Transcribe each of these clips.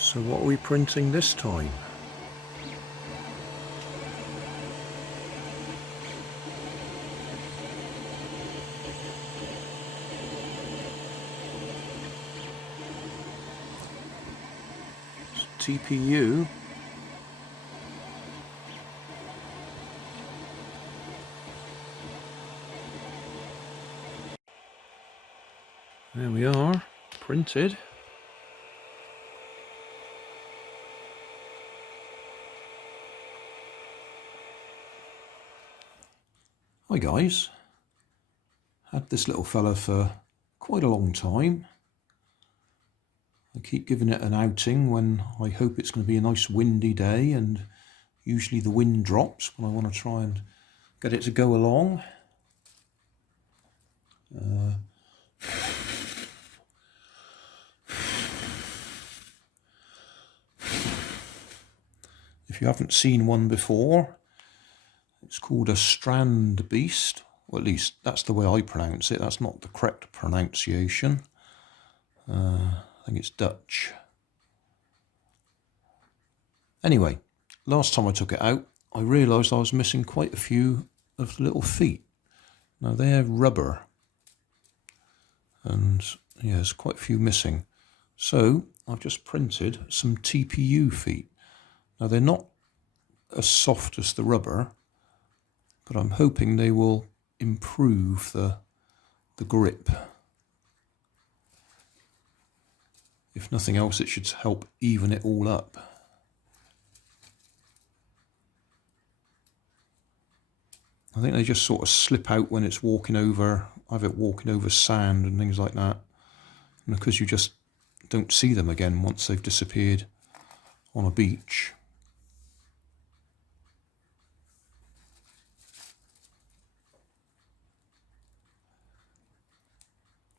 So what are we printing this time? TPU. There we are, printed. Hi guys, had this little fella for quite a long time. I keep giving it an outing when I hope it's going to be a nice windy day, and usually the wind drops when I want to try and get it to go along. If you haven't seen one before, it's called a Strandbeest. Well, at least that's the way I pronounce it. That's not the correct pronunciation. I think it's Dutch. Anyway, last time I took it out, I realised I was missing quite a few of the little feet. Now they're rubber, and yeah, there's quite a few missing. So I've just printed some TPU feet. Now they're not as soft as the rubber, but I'm hoping they will improve the grip. If nothing else, it should help even it all up. I think they just sort of slip out when it's walking over, either walking over sand and things like that. And because you just don't see them again once they've disappeared on a beach.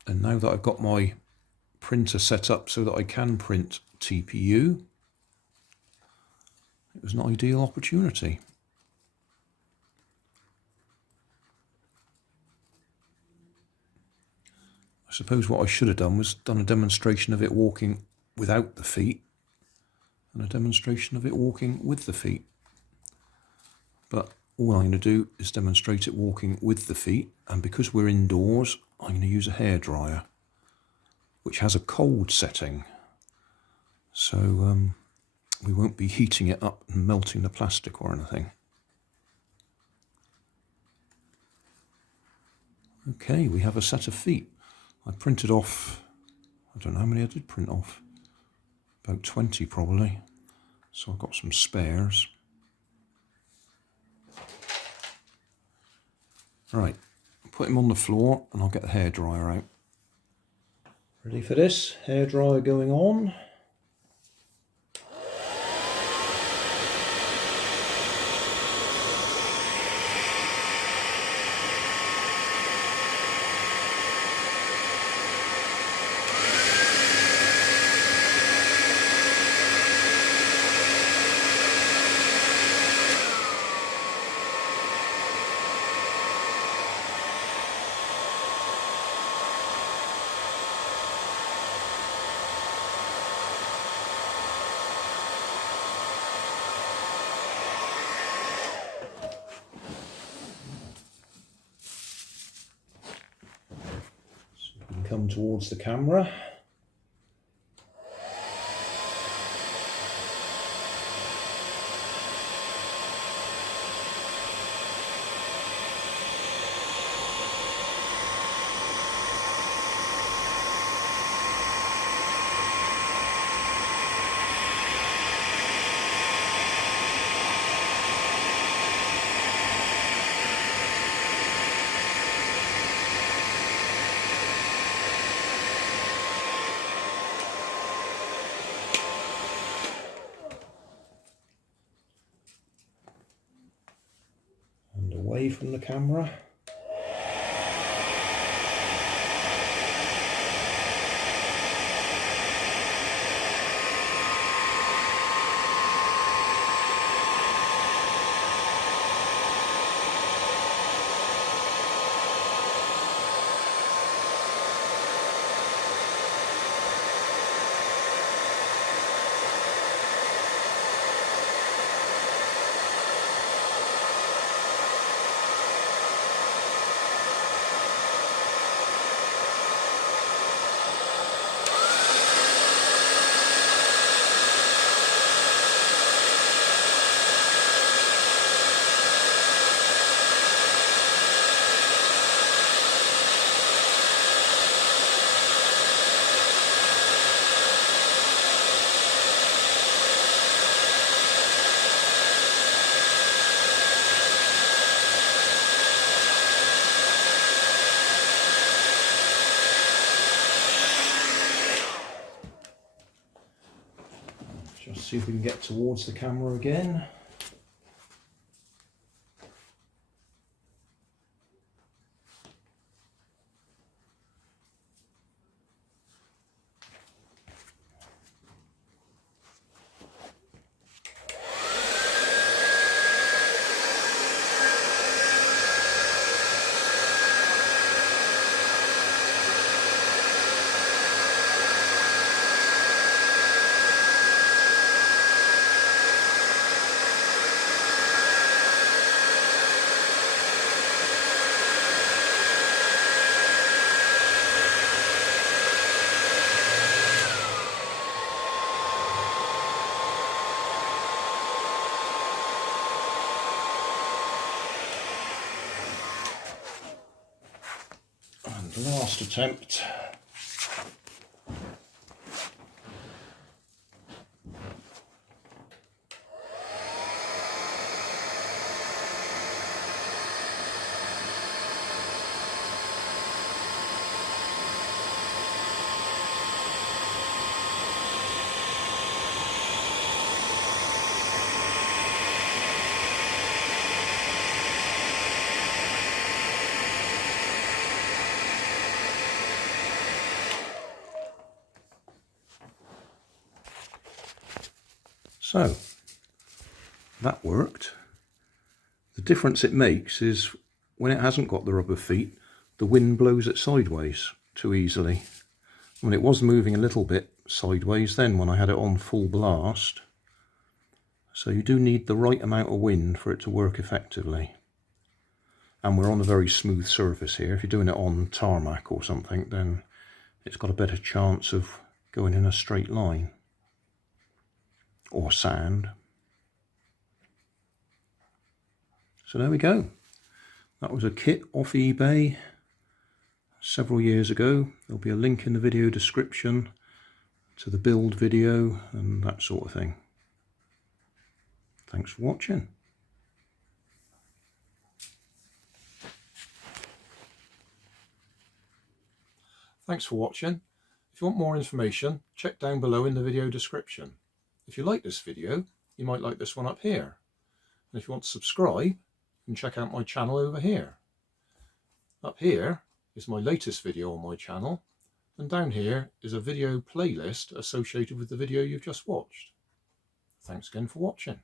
And now that I've got my printer set up so that I can print TPU, it was an ideal opportunity. I suppose what I should have done was done a demonstration of it walking without the feet and a demonstration of it walking with the feet. But all I'm going to do is demonstrate it walking with the feet, and because we're indoors, I'm going to use a hairdryer, which has a cold setting. So we won't be heating it up and melting the plastic or anything. Okay, we have a set of feet. I printed off, I don't know how many I did print off, about 20 probably. So I've got some spares. Right, put him on the floor and I'll get the hairdryer out. Ready for this? Hairdryer going on. Come towards the camera. Away from the camera. Just see if we can get towards the camera again. And last attempt. So that worked. The difference it makes is when it hasn't got the rubber feet, the wind blows it sideways too easily. When it was moving a little bit sideways then when I had it on full blast. So you do need the right amount of wind for it to work effectively. And we're on a very smooth surface here. If you're doing it on tarmac or something, then it's got a better chance of going in a straight line. Or sand. So there we go. That was a kit off eBay several years ago. There'll be a link in the video description to the build video and that sort of thing. Thanks for watching. Thanks for watching. If you want more information, check down below in the video description. If you like this video, you might like this one up here. And if you want to subscribe, you can check out my channel over here. Up here is my latest video on my channel, and down here is a video playlist associated with the video you've just watched. Thanks again for watching.